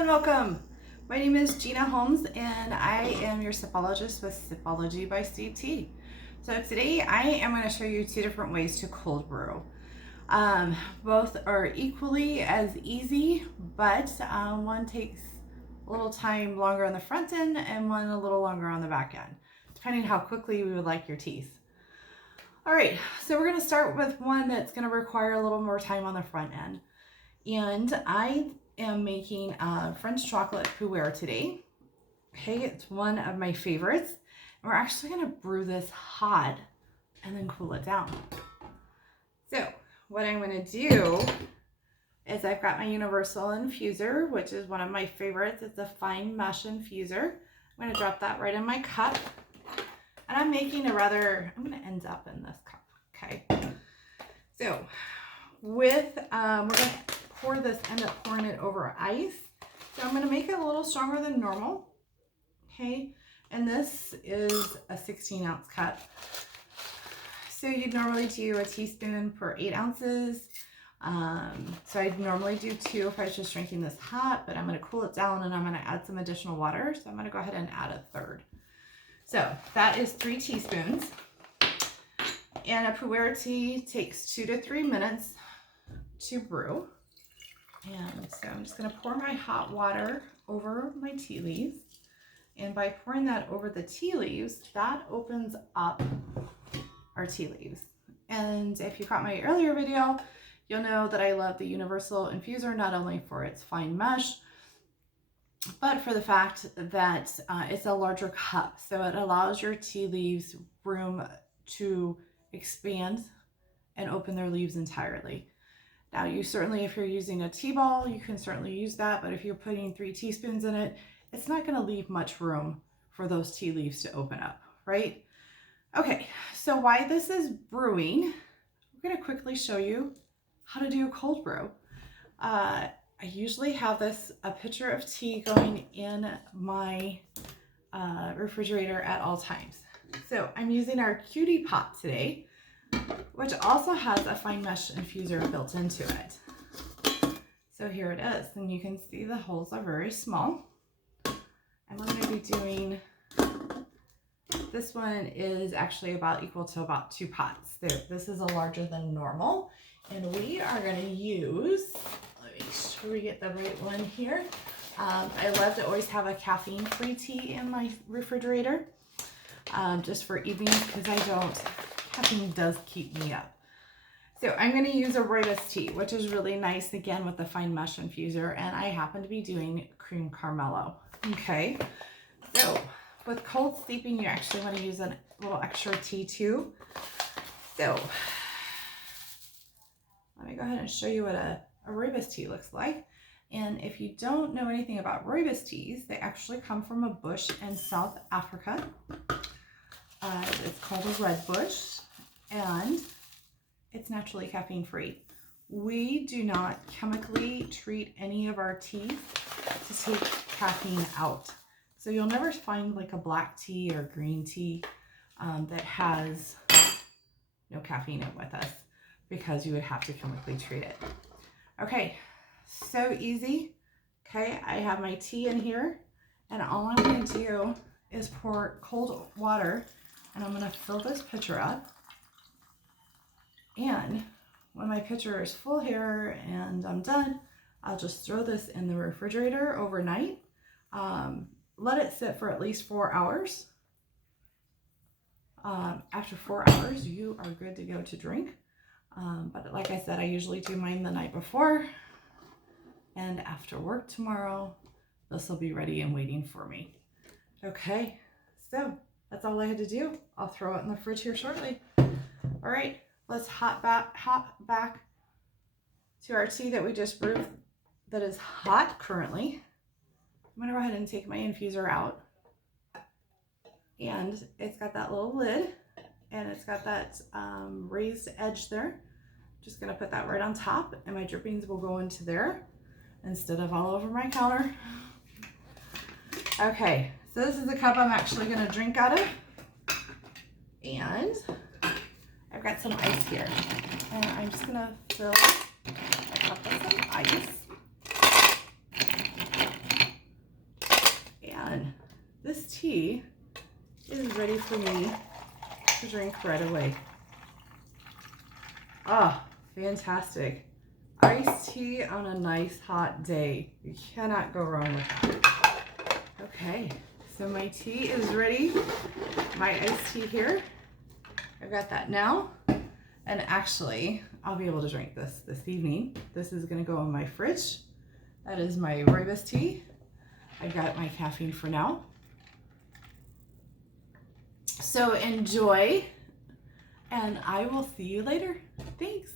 and welcome. My name is Gina Holmes and I am your Sipologist with Sipology by Steve T. So today I am going to show you two different ways to cold brew. Both are equally as easy, but one takes a little time longer on the front end and one a little longer on the back end, depending how quickly we would like your teas. All right, so we're going to start with one that's going to require a little more time on the front end. And I am making French chocolate puer today. Okay, it's one of my favorites. And we're actually going to brew this hot and then cool it down. So what I'm going to do is I've got my universal infuser, which is one of my favorites. It's a fine mesh infuser. I'm going to drop that right in my cup. And I'm making I'm going to end up in this cup. Okay. So with, we're going to end up pouring it over ice. So I'm going to make it a little stronger than normal. Okay. And this is a 16-ounce cup. So you'd normally do a teaspoon per 8 ounces. So I'd normally do 2 if I was just drinking this hot, but I'm going to cool it down and I'm going to add some additional water. So I'm going to go ahead and add a third. So that is 3 teaspoons. And a puer tea takes 2 to 3 minutes to brew. And so I'm just going to pour my hot water over my tea leaves. And by pouring that over the tea leaves, that opens up our tea leaves. And if you caught my earlier video, you'll know that I love the universal infuser, not only for its fine mesh, but for the fact that it's a larger cup. So it allows your tea leaves room to expand and open their leaves entirely. Now you certainly, if you're using a tea ball, you can certainly use that, but if you're putting 3 teaspoons in it, it's not going to leave much room for those tea leaves to open up, right? Okay, so while this is brewing, we're going to quickly show you how to do a cold brew. I usually have a pitcher of tea going in my refrigerator at all times. So I'm using our cutie pot today, which also has a fine mesh infuser built into it. So here it is, and you can see the holes are very small. And we're going to be doing, this one is actually equal to about 2 pots. This is a larger than normal, and we are going to use, let me make sure we get the right one here. I love to always have a caffeine-free tea in my refrigerator, just for evenings, because caffeine does keep me up. So I'm going to use a rooibos tea, which is really nice, again, with the fine mesh infuser, and I happen to be doing cream Carmelo. Okay, so with cold steeping, you actually want to use a little extra tea too. So let me go ahead and show you what a rooibos tea looks like. And if you don't know anything about rooibos teas, they actually come from a bush in South Africa. It's called a red bush, and it's naturally caffeine free. We do not chemically treat any of our teas to take caffeine out. So you'll never find like a black tea or green tea that has no caffeine in with us, because you would have to chemically treat it. Okay, so easy. Okay, I have my tea in here, and all I'm going to do is pour cold water, and I'm going to fill this pitcher up. And when my pitcher is full here and I'm done, I'll just throw this in the refrigerator overnight. Let it sit for at least 4 hours. After 4 hours, you are good to go to drink. But like I said, I usually do mine the night before. And after work tomorrow, this will be ready and waiting for me. Okay, so that's all I had to do. I'll throw it in the fridge here shortly. All right, let's hop back to our tea that we just brewed that is hot currently. I'm going to go ahead and take my infuser out. And it's got that little lid, and it's got that raised edge there. Just going to put that right on top, and my drippings will go into there instead of all over my counter. Okay, so this is the cup I'm actually going to drink out of. And I've got some ice here. And I'm just going to fill my cup with some ice. tea is ready for me to drink right away. Ah, fantastic. Iced tea on a nice hot day. You cannot go wrong with that. Okay, so my tea is ready. My iced tea here. I've got that now. And actually, I'll be able to drink this evening. This is gonna go in my fridge. That is my rooibos tea. I've got my caffeine for now. So enjoy, and I will see you later. Thanks.